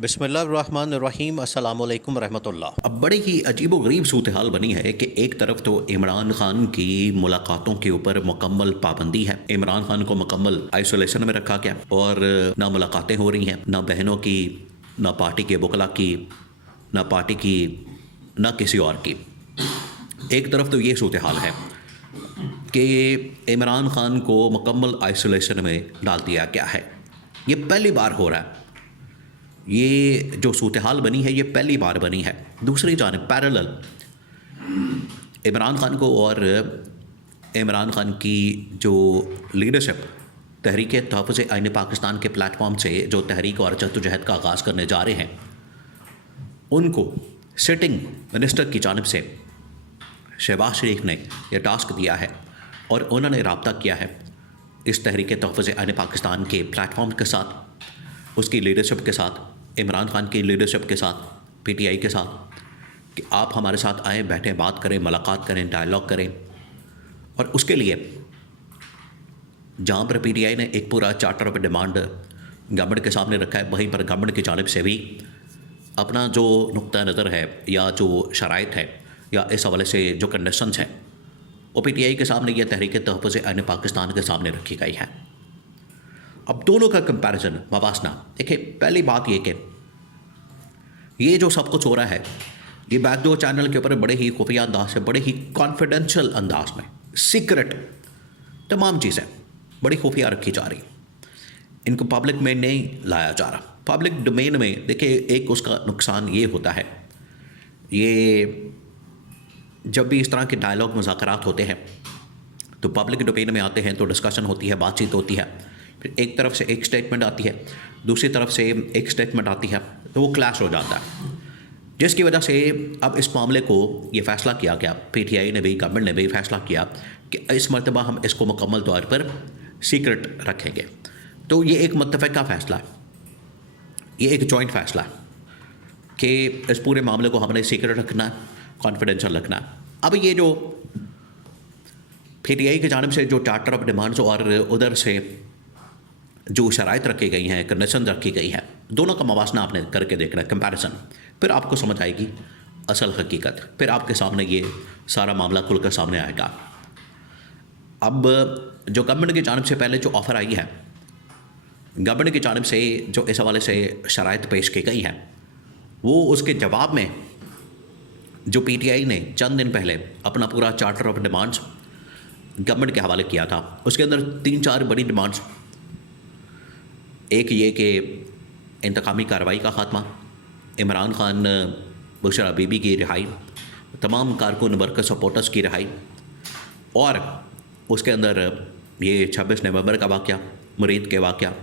बिस्मिल्लाहिर्रहमानिर्रहीम अस्सलामुअलैकुम रहमतुल्लाह। अब बड़े ही अजीबो-गरीब सूरत-ए-हाल बनी है कि एक तरफ तो इमरान खान की मुलाकातों के ऊपर मुकम्मल पाबंदी है। इमरान खान को मुकम्मल आइसोलेशन में रखा गया और ना मुलाकातें हो रही हैं, ना बहनों की, ना पार्टी के वकला की, ना पार्टी की, ना किसी और की। एक तरफ तो ये सूरत-ए-हाल है कि इमरान खान को मुकम्मल आइसोलेशन में डाल दिया गया है। ये पहली बार हो रहा है। ये जो सूरत-ए-हाल बनी है, ये पहली बार बनी है। दूसरी जानिब पैरेलल इमरान खान को और इमरान खान की जो लीडरशिप तहरीक तहफ़्फ़ुज़ आइन पाकिस्तान के प्लेटफॉर्म से जो तहरीक और जद्दोजहद का आगाज़ करने जा रहे हैं, उनको सिटिंग मिनिस्टर की जानिब से शहबाज शरीफ ने यह टास्क दिया है और उन्होंने राब्ता किया है इस तहरीक तहफ़्फ़ुज़ आइन पाकिस्तान के प्लेटफॉर्म के साथ, उसकी लीडरशिप के साथ, इमरान खान की लीडरशिप के साथ, पीटीआई के साथ, कि आप हमारे साथ आएँ, बैठें, बात करें, मुलाकात करें, डायलॉग करें। और उसके लिए जहाँ पर पीटीआई ने एक पूरा चार्टर ऑफ डिमांड गवर्नमेंट के सामने रखा है, वहीं पर गवर्नमेंट की जानिब से भी अपना जो नुक्ता नज़र है या जो शराइत है या इस हवाले से जो कंडीशंस हैं, वो पीटीआई के सामने यह तहरीक तहफ़्फ़ुज़ आइन पाकिस्तान के सामने रखी गई है। अब दोनों का कंपैरिजन मवासना देखिए। पहली बात ये कि ये जो सब कुछ हो रहा है, ये बैकडोर चैनल के ऊपर बड़े ही खुफिया अंदाज से, बड़े ही कॉन्फिडेंशियल अंदाज में, सीक्रेट तमाम चीज़ें बड़ी खुफिया रखी जा रही। इनको पब्लिक में नहीं लाया जा रहा। पब्लिक डोमेन में देखिए, एक उसका नुकसान ये होता है, ये जब भी इस तरह के डायलॉग मुज़ाकरात होते हैं तो पब्लिक डोमेन में आते हैं तो डिस्कशन होती है, बातचीत होती है, फिर एक तरफ से एक स्टेटमेंट आती है, दूसरी तरफ से एक स्टेटमेंट आती है, तो वो क्लैश हो जाता है। जिसकी वजह से अब इस मामले को ये फ़ैसला किया गया, पीटीआई ने भी, गवर्नमेंट ने भी फ़ैसला किया कि इस मरतबा हम इसको मुकम्मल तौर पर सीक्रेट रखेंगे। तो ये एक मुत्तफ़िक़ा फ़ैसला है, ये एक जॉइंट फ़ैसला है कि इस पूरे मामले को हमने सीक्रेट रखना है, कॉन्फिडेंशियल रखना है। अब ये जो पीटीआई की जानिब से जो चार्टर ऑफ डिमांड्स और उधर से जो शराइत रखी गई हैं, कंडीशन रखी गई है, दोनों का मवासना आपने करके देखना है, कंपैरिजन, फिर आपको समझ आएगी असल हकीकत, फिर आपके सामने ये सारा मामला खुल कर सामने आएगा। अब जो गवर्नमेंट की जानिब से पहले जो ऑफ़र आई है, गवर्नमेंट की जानिब से जो इस हवाले से शराइत पेश की गई है, वो उसके जवाब में जो पीटीआई ने चंद दिन पहले अपना पूरा चार्टर ऑफ डिमांड्स गवर्नमेंट के हवाले किया था, उसके अंदर 3-4 बड़ी डिमांड्स। एक ये कि इंतकामी कार्रवाई का ख़ात्मा, इमरान खान बुशरा बीबी की रिहाई, तमाम कारकुन वर्कर सपोर्टर्स की रिहाई, और उसके अंदर ये 26 नवंबर का वाक़या, मुरीद के वाक़या,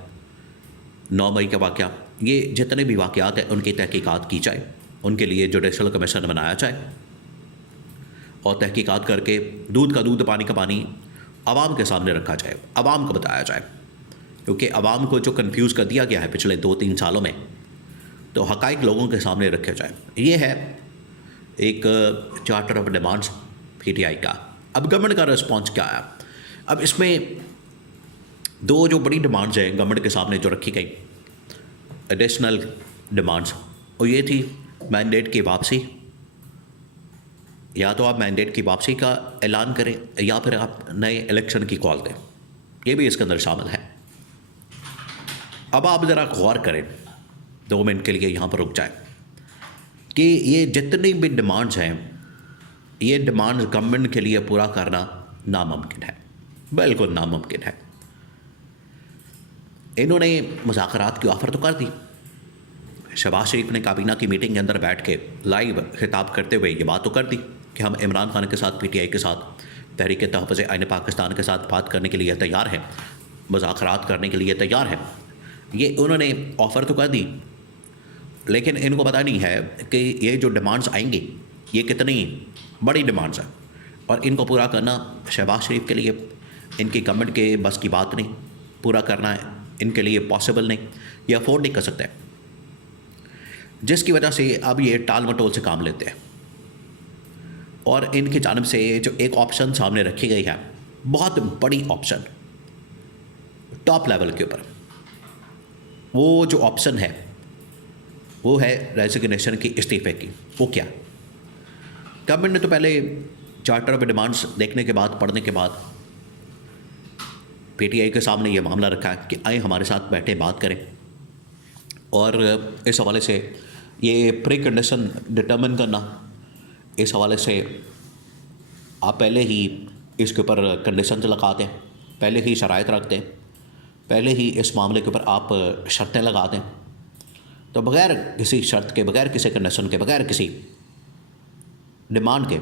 9 मई का वाक़या, ये जितने भी वाक़यात हैं उनकी तहकीकात की जाए, उनके लिए जुडिशल कमीशन बनाया जाए और तहकीकात करके दूध का दूध, पानी का पानी आवाम के सामने रखा जाए, आवाम को बताया जाए, क्योंकि आवाम को जो कंफ्यूज कर दिया गया है पिछले 2-3 सालों में, तो हक़ाइक़ लोगों के सामने रखे जाए। ये है एक चार्टर ऑफ डिमांड्स पीटीआई का। अब गवर्नमेंट का रिस्पॉन्स क्या है? अब इसमें 2 जो बड़ी डिमांड्स हैं गवर्नमेंट के सामने जो रखी गई, एडिशनल डिमांड्स, और ये थी मैंडेट की वापसी। या तो आप मैंडेट की वापसी का ऐलान करें या फिर आप नए इलेक्शन की कॉल दें, ये भी इसके अंदर शामिल है। अब आप ज़रा गौर करें, 2 मिनट के लिए यहाँ पर रुक जाए, कि ये जितनी भी डिमांड्स हैं, ये डिमांड्स गवर्नमेंट के लिए पूरा करना नामुमकिन है, बिल्कुल नामुमकिन है। इन्होंने मुज़ाकरात की ऑफ़र तो कर दी। शहबाज शरीफ ने काबीना की मीटिंग के अंदर बैठ के लाइव खिताब करते हुए ये बात तो कर दी कि हम इमरान खान के साथ, पीटीआई के साथ, तहरीक तहफ़्फ़ुज़ आइन पाकिस्तान के साथ बात करने के लिए तैयार हैं, मुज़ाकरात करने के लिए तैयार हैं। ये उन्होंने ऑफ़र तो कर दी, लेकिन इनको पता नहीं है कि ये जो डिमांड्स आएंगी ये कितनी बड़ी डिमांड्स हैं, और इनको पूरा करना शहबाज शरीफ के लिए, इनकी गवर्नमेंट के बस की बात नहीं, पूरा करना है इनके लिए पॉसिबल नहीं, ये अफोर्ड नहीं कर सकते, जिसकी वजह से अब ये टाल मटोल से काम लेते हैं। और इनकी जानिब से जो एक ऑप्शन सामने रखी गई है, बहुत बड़ी ऑप्शन, टॉप लेवल के ऊपर, वो जो ऑप्शन है वो है रेजिग्नेशन की, इस्तीफे की। वो क्या? गवर्नमेंट ने तो पहले चार्टर ऑफ डिमांड्स देखने के बाद, पढ़ने के बाद पीटीआई के सामने ये मामला रखा है कि आए हमारे साथ बैठे बात करें, और इस हवाले से ये प्री कंडीशन डिटर्मिन करना, इस हवाले से आप पहले ही इसके ऊपर कंडीशन लगा दें, पहले ही शराइत रख दें, पहले ही इस मामले के ऊपर आप शर्तें लगा दें। तो बग़ैर किसी शर्त के, बग़ैर किसी कंडीशन के, बग़ैर किसी डिमांड के,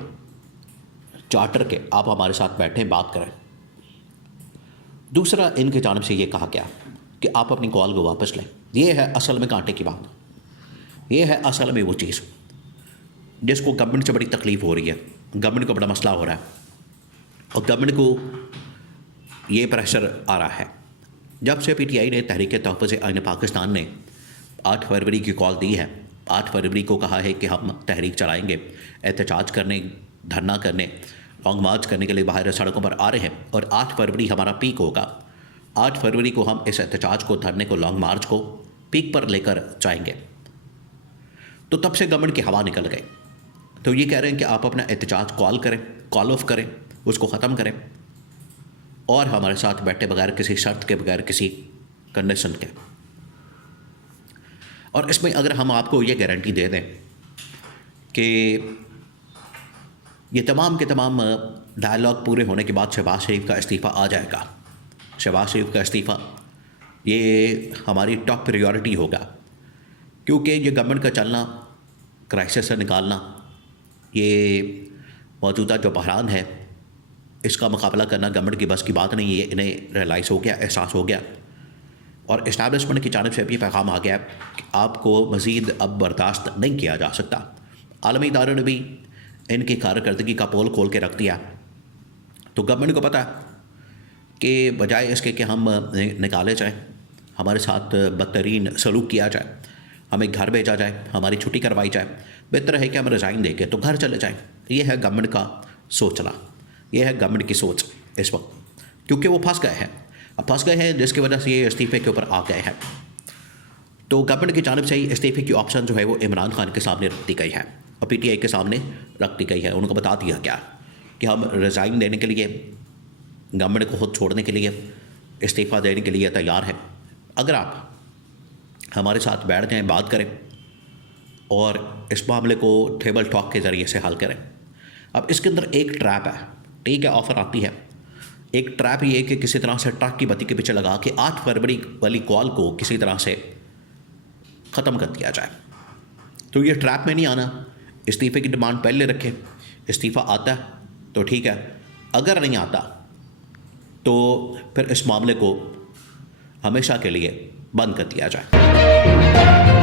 चार्टर के आप हमारे साथ बैठें, बात करें। दूसरा, इनकी जानिब से ये कहा गया कि आप अपनी कॉल को वापस लें। ये है असल में कांटे की बात, ये है असल में वो चीज़ जिसको गवर्नमेंट से बड़ी तकलीफ़ हो रही है, गवर्नमेंट को बड़ा मसला हो रहा है, और गवर्नमेंट को ये प्रेशर आ रहा है। जब से पीटीआई ने तहरीक तहफ़्फ़ुज़ आईन पाकिस्तान ने 8 फरवरी की कॉल दी है, 8 फरवरी को कहा है कि हम तहरीक चलाएंगे, एहतजाज करने, धरना करने, लॉन्ग मार्च करने के लिए बाहर सड़कों पर आ रहे हैं, और 8 फरवरी हमारा पीक होगा। 8 फरवरी को हम इस एहतजाज को, धरने को, लॉन्ग मार्च को पीक पर लेकर जाएंगे। तो तब से गवर्नमेंट की हवा निकल गई। तो ये कह रहे हैं कि आप अपना एहतजाज कॉल करें, कॉल ऑफ करें, उसको ख़त्म करें, और हमारे साथ बैठे बगैर किसी शर्त के, बगैर किसी कंडीशन के। और इसमें अगर हम आपको ये गारंटी दे दें कि ये तमाम के तमाम डायलॉग पूरे होने के बाद शहबाज शरीफ का इस्तीफ़ा आ जाएगा, शहबाज शरीफ का इस्तीफ़ा ये हमारी टॉप प्रायोरिटी होगा, क्योंकि ये गवर्नमेंट का चलना, क्राइसिस से निकालना, ये मौजूदा जो बहरान है, इसका मुकाबला करना गवर्नमेंट की बस की बात नहीं है। इन्हें रियलाइज़ हो गया, एहसास हो गया, और इस्टेब्लिशमेंट की जानिब से भी पैगाम आ गया कि आपको मज़ीद अब बर्दाश्त नहीं किया जा सकता। आलमी इदारों ने भी इनकी कारकर्दगी का पोल खोल के रख दिया। तो गवर्नमेंट को पता है कि बजाय इसके कि हम निकाले जाएँ, हमारे साथ बदतरीन सलूक किया जाए, हमें घर भेजा जाए, हमारी छुट्टी करवाई जाए, बेहतर है कि हम रिज़ाइन देके तो घर चले जाएँ। ये है गवर्नमेंट का सोचना, ये है गवर्नमेंट की सोच इस वक्त, क्योंकि वो फंस गए हैं। अब फंस गए हैं जिसकी वजह से ये इस्तीफ़े के ऊपर आ गए हैं। तो गवर्नमेंट की जानिब से ही इस्तीफ़े की ऑप्शन जो है वो इमरान खान के सामने रख दी गई है, और पीटीआई के सामने रख दी गई है। उनको बता दिया गया कि हम रिज़ाइन देने के लिए, गवर्नमेंट को खुद छोड़ने के लिए, इस्तीफ़ा देने के लिए तैयार हैं, अगर आप हमारे साथ बैठ जाएँ, बात करें, और इस मामले को टेबल टॉक के ज़रिए से हल करें। अब इसके अंदर एक ट्रैप है, ठीक है, ऑफ़र आती है। एक ट्रैप ये कि किसी तरह से ट्रक की बत्ती के पीछे लगा के 8 फरवरी वाली कॉल को किसी तरह से ख़त्म कर दिया जाए। तो ये ट्रैप में नहीं आना, इस्तीफ़े की डिमांड पहले रखें, इस्तीफ़ा आता है तो ठीक है, अगर नहीं आता तो फिर इस मामले को हमेशा के लिए बंद कर दिया जाए।